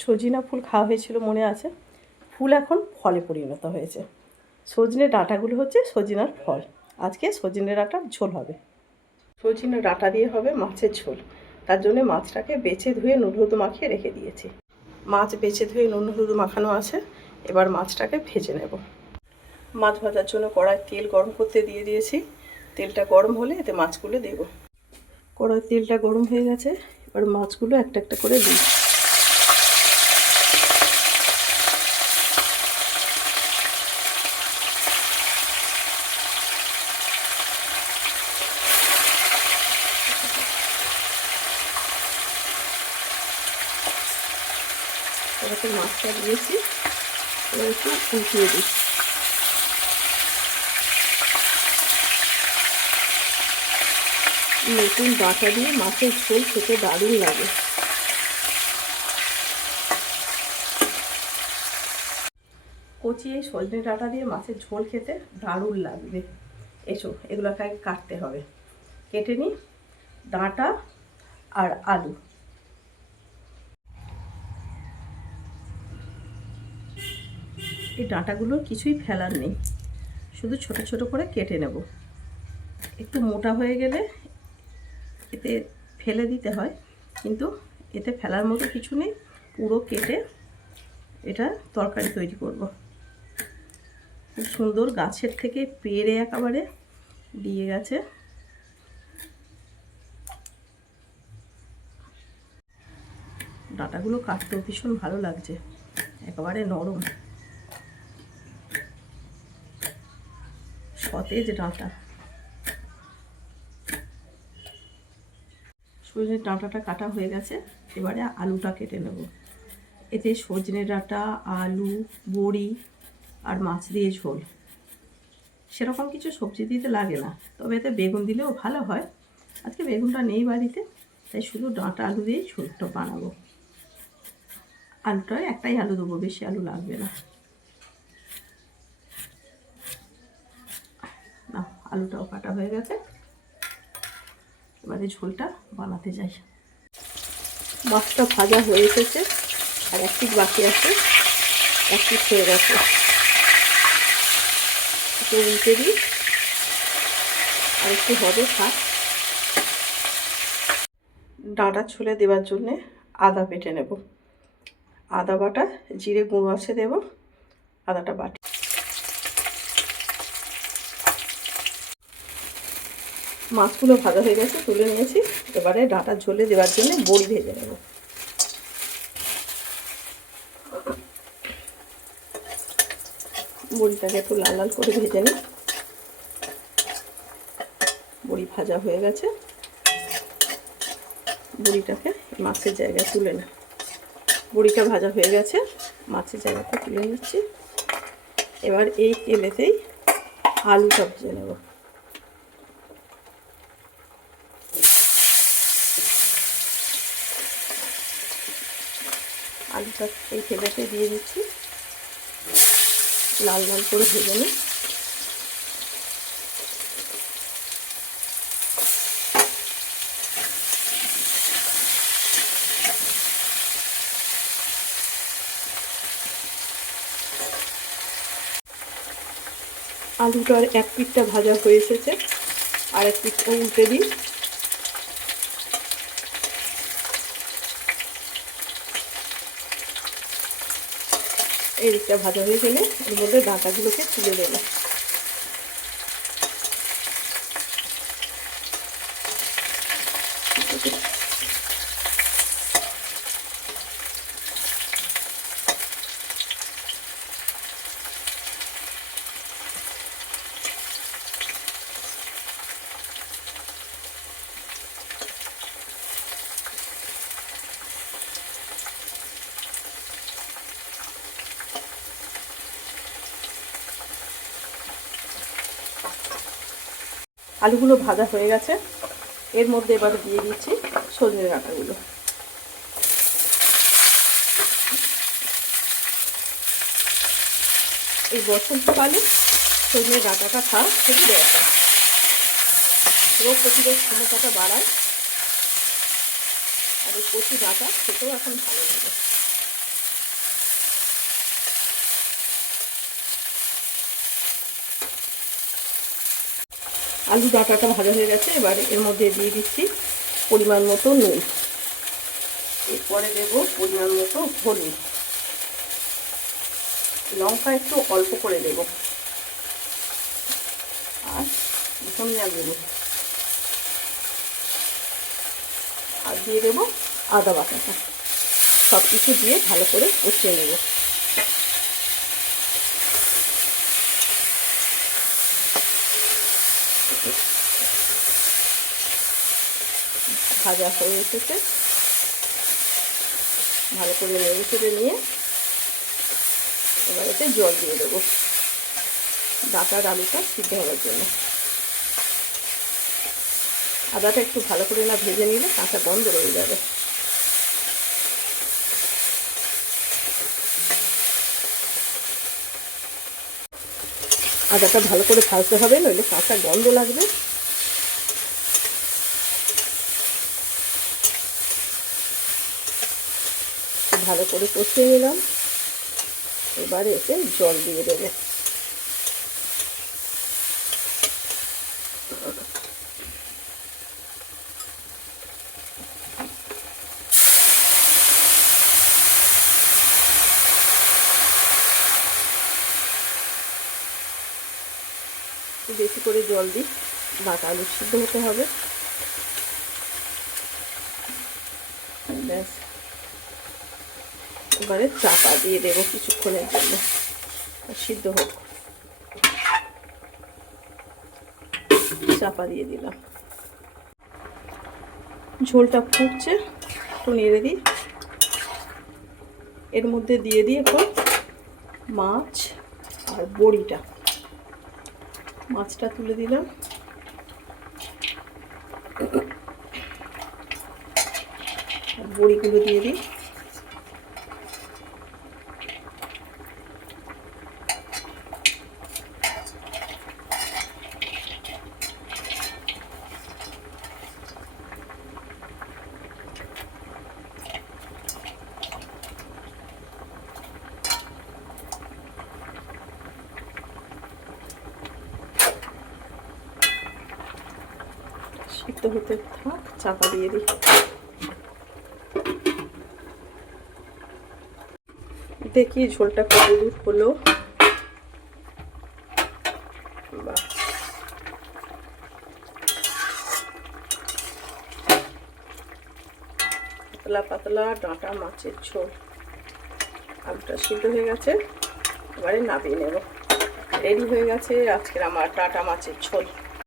সজিনা ফুল খাওয়া হয়েছিল মনে আছে, ফুল এখন ফলে পরিণত হয়েছে। সজনে ডাঁটাগুলো হচ্ছে সজিনার ফল। আজকে সজনে ডাঁটার ঝোল হবে। সজনে ডাঁটা দিয়ে হবে মাছের ঝোল। তার জন্য মাছটাকে বেছে ধুয়ে নুন হলুদ মাখিয়ে রেখে দিয়েছি। মাছ বেছে ধুয়ে নুন হলুদ মাখানো আছে, এবার মাছটাকে ভেজে নেব। মাছ ভাজার জন্য কড়াই তেল গরম করতে দিয়ে দিয়েছি। তেলটা গরম হলে এতে মাছগুলো দেব। কড়াই তেলটা গরম হয়ে গেছে, এবার মাছগুলো একটা একটা করে দিই। এবার মাছটা দিয়েছি, এবার একটু উল্টিয়ে দিই। নতুন ডাঁটা দিয়ে মাছের ঝোল খেতে দারুণ লাগে। কচি এই সজনে ডাঁটা দিয়ে মাছের ঝোল খেতে দারুণ লাগবে। এসো এগুলোকে আগে কাটতে হবে। কেটে নিই ডাঁটা আর আলু। এই ডাঁটাগুলোর কিছুই ফেলার নেই, শুধু ছোট ছোট করে কেটে নেব। একটু মোটা হয়ে গেলে এতে ফেলে দিতে হয়, কিন্তু এতে ফেলার মতো কিছু নেই। পুরো কেটে এটা তরকারি তৈরি করব। খুব সুন্দর গাছের থেকে পেড়ে একেবারে দিয়ে গেছে। ডাঁটাগুলো কাটতেও ভীষণ ভালো লাগছে, একেবারে নরম সতেজ ডাঁটা। সজনের ডাঁটাটা কাটা হয়ে গেছে, এবারে আলুটা কেটে নেব। এতে সজনে ডাঁটা, আলু, বড়ি আর মাছ দিয়ে ঝোল। সেরকম কিছু সবজি দিতে লাগে না, তবে এতে বেগুন দিলেও ভালো হয়। আজকে বেগুনটা নেই বাড়িতে, তাই শুধু ডাঁটা আলু দিয়েই ঝোলটা বানাবো। আলুটা একটাই আলু দেবো, বেশি আলু লাগবে না। না, আলুটাও কাটা হয়ে গেছে, এবারে ঝোলটা বানাতে যাই। মাছটা ভাজা হয়ে এসেছে, আর এক পিঠ বাকি আছে, এক পিঠ হয়ে গেছে। একটু উল্টে দিই, আর একটু হবে থাক। ডাঁটা ছোলে দেওয়ার জন্যে আদা বেটে নেব। আদা বাটা, জিরে গুঁড়ো আছে দেব, আদাটা বাটি। মাছগুলো ভাজা হয়ে গেছে, তুলে নিয়েছি। এবারে ডাঁটা ঝোলে দেওয়ার জন্য বড়ি ভেজে নেব। বড়িটাকে একটু লাল লাল করে ভেজে নিই। বড়ি ভাজা হয়ে গেছে, বড়িটাকে মাছের জায়গায় তুলে না। বড়িটা ভাজা হয়ে গেছে, মাছের জায়গাটা তুলে নিচ্ছি। এবার এই তেলেতেই আলুটা ভেজে নেব। আলুটা এই তেলেতে দিয়ে দিচ্ছি, লাল লাল করে ভেজে নিই। আলুটার এক পিঠটা ভাজা হয়ে এসেছে, আর এক পিঠটা উল্টে দিই। এই দিকটা ভাজা হয়ে গেলে এর মধ্যে ডাঁটাগুলোকে তুলে দেবো। আলুগুলো ভাজা হয়ে গেছে, এর মধ্যে এবার দিয়ে দিচ্ছি সজনে ডাঁটাগুলো। এই বসন্তকালে সজনে ডাঁটাটা খাওয়া খুবই দরকার, রোগ প্রতিরোধ ক্ষমতাটা বাড়ায়, আর এই কচি ডাঁটা খেতেও এখন ভালো লাগে। আলু ডাঁটাটা ভাজা হয়ে গেছে। এবার এর মধ্যে দিয়ে দিচ্ছি পরিমাণ মতো নুন, এরপরে দেব পরিমাণ মতো হলুদ, লঙ্কা একটু অল্প করে দেব, আর ধনিয়া গুঁড়ো, আর দিয়ে দেবো আদা বাটাটা। সব কিছু দিয়ে ভালো করে কষিয়ে নেব। ভাজা হয়ে এসেছে, ভালো করে নেড়ে চেড়ে নিয়ে এবার এতে জল দিয়ে দেবো ডাঁটার আলুটা সিদ্ধ হওয়ার জন্য। আদাটা একটু ভালো করে না ভেজে নিলে কাঁচা গন্ধ রয়ে যাবে। আদাটা ভালো করে ভাজতে হবে, নইলে কাঁচা গন্ধ লাগবে। ভালো করে কষিয়ে নিলাম, এবারে এতে জল দিয়ে দেবো। বেশি করে জল দিই, ডাঁটা আলু সিদ্ধ হতে হবে। ব্যাস, এবারে চাপা দিয়ে দেবো কিছুক্ষণের জন্য, সিদ্ধ হোক। চাপা দিয়ে দিলাম, ঝোলটা ফুটছে, একটু নেড়ে দিই। এর মধ্যে দিয়ে দিই এখন মাছ আর বড়িটা। মাছটা তুলে দিলাম, বড়িগুলো দিয়ে দিই। সিদ্ধ হতে থাক, চাপা দিয়ে দিই। দেখি ঝোলটা কত দূর হলো। পাতলা পাতলা ডাঁটা মাছের ঝোল, আলুটা সিদ্ধ হয়ে গেছে, এবারে নামিয়ে নেব। রেডি হয়ে গেছে আজকের আমার ডাঁটা মাছের ঝোল।